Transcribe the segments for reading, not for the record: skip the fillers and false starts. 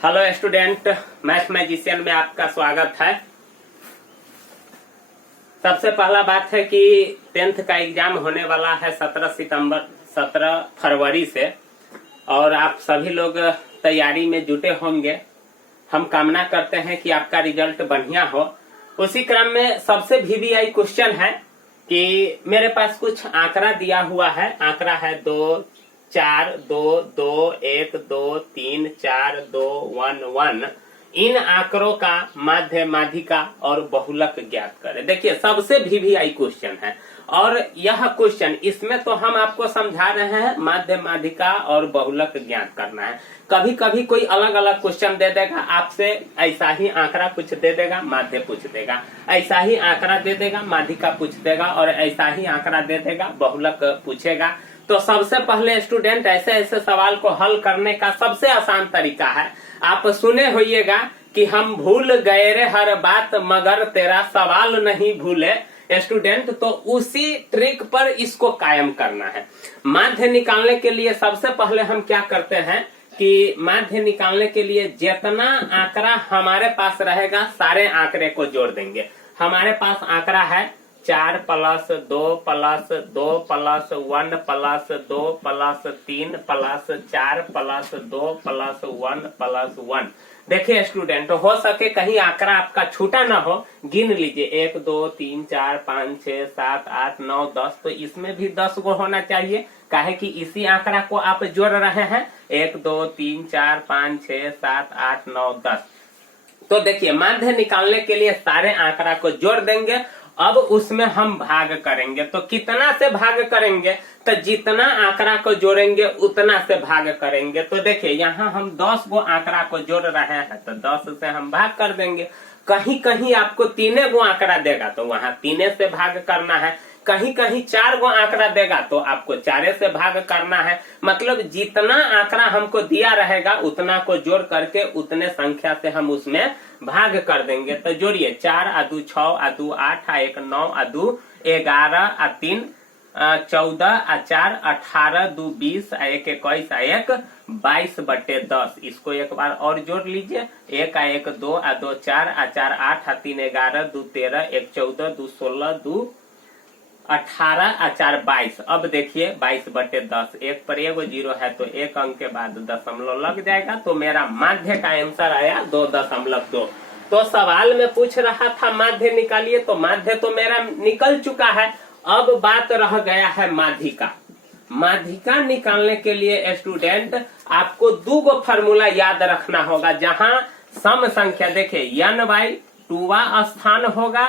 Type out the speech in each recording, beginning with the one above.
Hello student, math magician में आपका स्वागत है। सबसे पहला बात है कि 10th का एग्जाम होने वाला है 17 फरवरी से और आप सभी लोग तैयारी में जुटे होंगे। हम कामना करते हैं कि आपका रिजल्ट बढ़िया हो। उसी क्रम में सबसे VVI क्वेश्चन है कि मेरे पास कुछ आंकड़ा दिया हुआ है। आंकड़ा है 2 4 2 2 1 2 3 4 2 1 1। इन आंकड़ों का माध्य, माध्यिका और बहुलक ज्ञात करें। देखिए सबसे VVI क्वेश्चन है और यह क्वेश्चन इसमें तो हम आपको समझा रहे हैं माध्य, माध्यिका और बहुलक ज्ञात करना है। कभी कभी कोई अलग अलग क्वेश्चन दे देगा आपसे, ऐसा ही आंकड़ा कुछ दे देगा, माध्य पूछ देगा, ऐसा ही आंकड़ा दे देगा, माध्यिका पूछ देगा और ऐसा ही आंकड़ा दे देगा, बहुलक पूछेगा। तो सबसे पहले स्टूडेंट ऐसे ऐसे सवाल को हल करने का सबसे आसान तरीका है, आप सुने होइएगा कि हम भूल गए रे हर बात मगर तेरा सवाल नहीं भूले। स्टूडेंट तो उसी ट्रिक पर इसको कायम करना है। माध्य निकालने के लिए सबसे पहले हम क्या करते हैं कि माध्य निकालने के लिए जितना आंकड़ा हमारे पास रहेगा सारे आंकड़े को जोड़ देंगे। हमारे पास आंकड़ा है 4 + 2 + 2 + 1 + 2 + 3 + 4 + 2 + 1 + 1। देखिए स्टूडेंट, हो सके कहीं आंकड़ा आपका छूटा ना हो, गिन लीजिए 1 2 3 4 5 6 7 8 9 10। तो इसमें भी 10 गो होना चाहिए, काहे कि इसी आंकड़ा को आप जोड़ रहे हैं। 1 2 3 4 5 6 7 8 9 10। तो देखिए माध्य निकालने के लिए सारे आंकड़ा को जोड़ देंगे। अब उसमें हम भाग करेंगे। तो कितना से भाग करेंगे? तो जितना आंकड़ा को जोड़ेंगे उतना से भाग करेंगे। तो देखिए यहाँ हम 10 गो आंकड़ा को जोड़ रहे हैं तो 10 से हम भाग कर देंगे। कहीं कहीं आपको 3 गो आंकड़ा देगा तो वहां 3 से भाग करना है। कहीं कहीं 4 गो आंकड़ा देगा तो आपको 4 से भाग करना है। मतलब जितना आंकड़ा हमको दिया रहेगा उतना को जोड़ करके उतने संख्या से हम उसमें भाग कर देंगे। तो जोड़िए 4 × 2 6 × 2 8 × 1 9 × 2 11 × 3 14 × 4 18 × 2 20 × 1 21 × 1 22/10। इसको एक बार और जोड़ लीजिए। 1 × 1 2 × 2 4 × 4 8 × 3 11 2 13 1 14 2 16 2 18 × 4 22। अब देखिए 22/10। एक पर एगो 0 है तो एक अंक के बाद दशमलव लग जाएगा। तो मेरा माध्य का आंसर आया 2.2। तो सवाल में पूछ रहा था माध्य निकालिए, तो माध्य तो मेरा निकल चुका है। अब बात रह गया है माध्यिका। माध्यिका निकालने के लिए स्टूडेंट आपको 2 गो फॉर्मूला याद रखना होगा। जहां सम संख्या देखिए n/2 स्थान होगा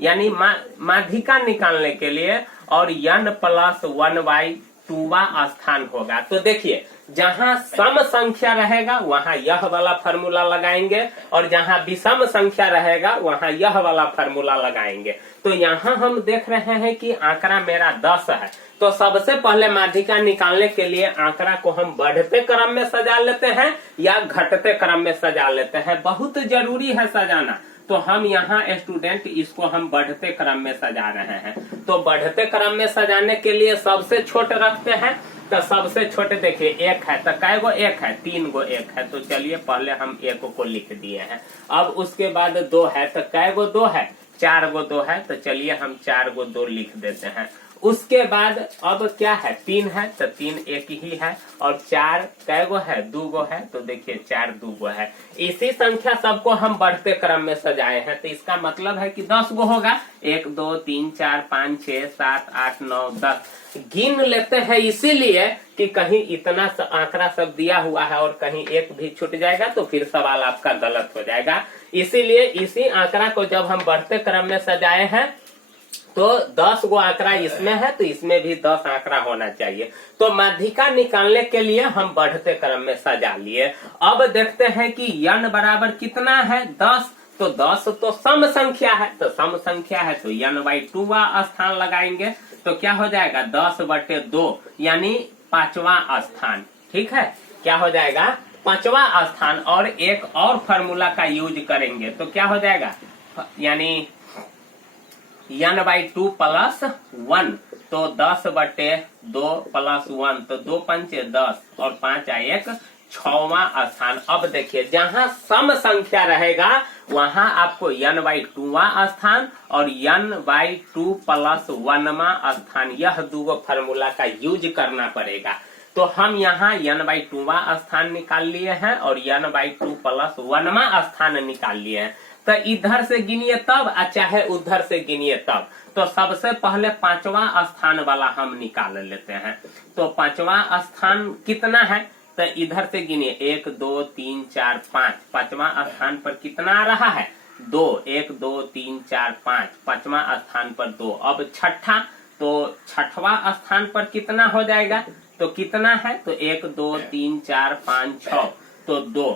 यानी माध्यिका निकालने के लिए, और n + 1/2 स्थान होगा। तो देखिए जहां सम संख्या रहेगा वहां यह वाला फॉर्मूला लगाएंगे और जहां विषम संख्या रहेगा वहां यह वाला फॉर्मूला लगाएंगे। तो यहाँ हम देख रहे हैं कि आंकड़ा मेरा 10 है। तो सबसे पहले माध्यिका निकालने के लिए आंकड़ा को हम बढ़ते क्रम में सजा लेते हैं या घटते क्रम में सजा लेते हैं। बहुत जरूरी है सजाना। तो हम यहाँ स्टूडेंट इसको हम बढ़ते क्रम में सजा रहे हैं। तो बढ़ते क्रम में सजाने के लिए सबसे छोटे रखते हैं। तो सबसे छोटे देखिए 1 है तो कै गो 1 है? 3 गो 1 है। तो चलिए पहले हम 1 को लिख दिए हैं। अब उसके बाद 2 है तो कै गो 2 है? 4 गो 2 है। तो चलिए हम 4 गो 2 लिख देते हैं। उसके बाद अब क्या है? 3 है तो 3 एक ही है। और 4 कै गो है? 2 गो है। तो देखिए 4 2 गो है। इसी संख्या सबको हम बढ़ते क्रम में सजाए हैं। तो इसका मतलब है कि 10 गो होगा। 1 2 3 4 5 6 7 8 9 10 गिन लेते हैं, इसीलिए कि कहीं इतना आंकड़ा सब दिया हुआ है और कहीं एक भी छूट जाएगा तो फिर सवाल आपका गलत हो जाएगा। इसीलिए इसी आंकड़ा को जब हम बढ़ते क्रम में सजाए हैं तो 10 गो आंकड़ा इसमें है तो इसमें भी 10 आंकड़ा होना चाहिए। तो माध्यिका निकालने के लिए हम बढ़ते क्रम में सजा लिए। अब देखते हैं कि n बराबर कितना है? 10। तो 10 तो सम संख्या है। तो सम संख्या है तो n/2 स्थान लगाएंगे। तो क्या हो जाएगा? 10/2 यानी 5वां स्थान। ठीक है, क्या हो जाएगा? 5वां स्थान। और एक और फॉर्मूला का यूज करेंगे तो क्या हो जाएगा? यानी n/2 + 1। तो 10/2 + 1 तो 2 × 5 = 10 और 5 × 1 6वां स्थान। अब देखिए जहां सम संख्या रहेगा वहां आपको n/2वां स्थान और n/2 + 1वां स्थान, यह दो फार्मूला का यूज करना पड़ेगा। तो हम यहाँ n/2वां स्थान निकाल लिए हैं और n/2 + 1वां स्थान निकाल लिए हैं। तो इधर से गिनिए तब चाहे उधर से गिनिए तब। तो सबसे पहले 5वां स्थान वाला हम निकाल लेते हैं। तो 5वां स्थान कितना है, तो इधर से गिनिए 1 2 3 4 5। 5वां स्थान पर कितना आ रहा है, 2। 1 2 3 4 5, 5वां स्थान पर 2। अब छठा, तो 6वां स्थान पर कितना हो जाएगा, तो कितना है, तो 1 2 3 4 5 6, तो 2।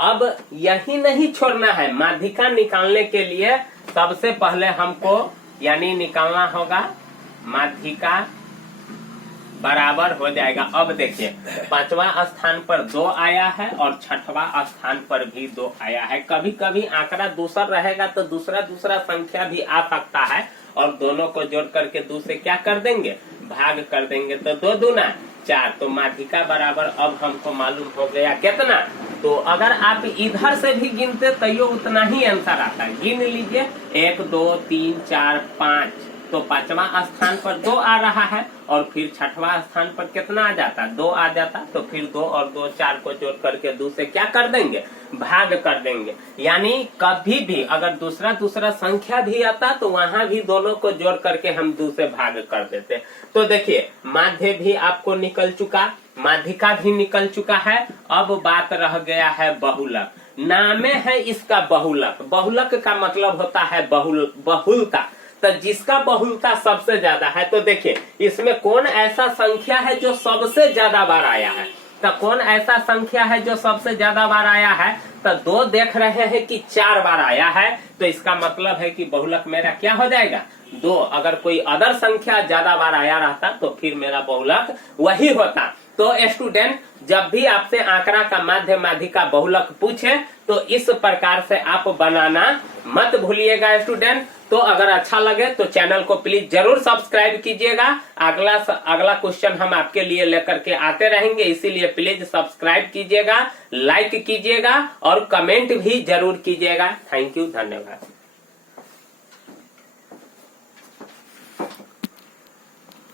अब यही नहीं छोड़ना है, माध्यिका निकालने के लिए सबसे पहले हमको यानी निकालना होगा माध्यिका बराबर हो जाएगा। अब देखिए 5वां स्थान पर 2 आया है और 6वां स्थान पर भी 2 आया है। कभी कभी आंकड़ा दूसरा रहेगा तो दूसरा संख्या भी आ सकता है और दोनों को जोड़ करके 2 से क्या कर देंगे, भाग कर देंगे। तो 2 दूना 4, तो माध्यिका बराबर अब हमको मालूम हो गया कितना। तो अगर आप इधर से भी गिनते तो ये उतना ही आंसर आता है। गिन लीजिए 1 2 3 4 5, तो 5वां स्थान पर 2 आ रहा है और फिर 6वां स्थान पर कितना आ जाता, 2 आ जाता। तो फिर 2 और 2 4 को जोड़ करके 2 से क्या कर देंगे, भाग कर देंगे। यानी कभी भी अगर दूसरा संख्या भी आता तो वहां भी दोनों को जोड़ करके हम 2 से भाग कर देते। तो देखिए माध्य भी आपको निकल चुका, माध्यिका भी निकल चुका है। अब बात रह गया है बहुलक। नामे है इसका बहुलक। बहुलक का मतलब होता है बहुलता। तो जिसका बहुलता सबसे ज्यादा है, तो देखिए इसमें कौन ऐसा संख्या है जो सबसे ज्यादा बार आया है, तो कौन ऐसा संख्या है जो सबसे ज्यादा बार आया है, तो 2 देख रहे हैं कि 4 बार आया है। तो इसका मतलब है कि बहुलक मेरा क्या हो जाएगा, 2। अगर कोई अदर संख्या ज्यादा बार आया रहता तो फिर मेरा बहुलक वही होता। तो स्टूडेंट जब भी आपसे आंकड़ा का माध्य माध्यिका बहुलक पूछे तो इस प्रकार से आप बनाना मत भूलिएगा स्टूडेंट। तो अगर अच्छा लगे तो चैनल को प्लीज जरूर सब्सक्राइब कीजिएगा। अगला क्वेश्चन हम आपके लिए लेकर के आते रहेंगे, इसीलिए प्लीज सब्सक्राइब कीजिएगा, लाइक कीजिएगा और कमेंट भी जरूर कीजिएगा। थैंक यू, धन्यवाद।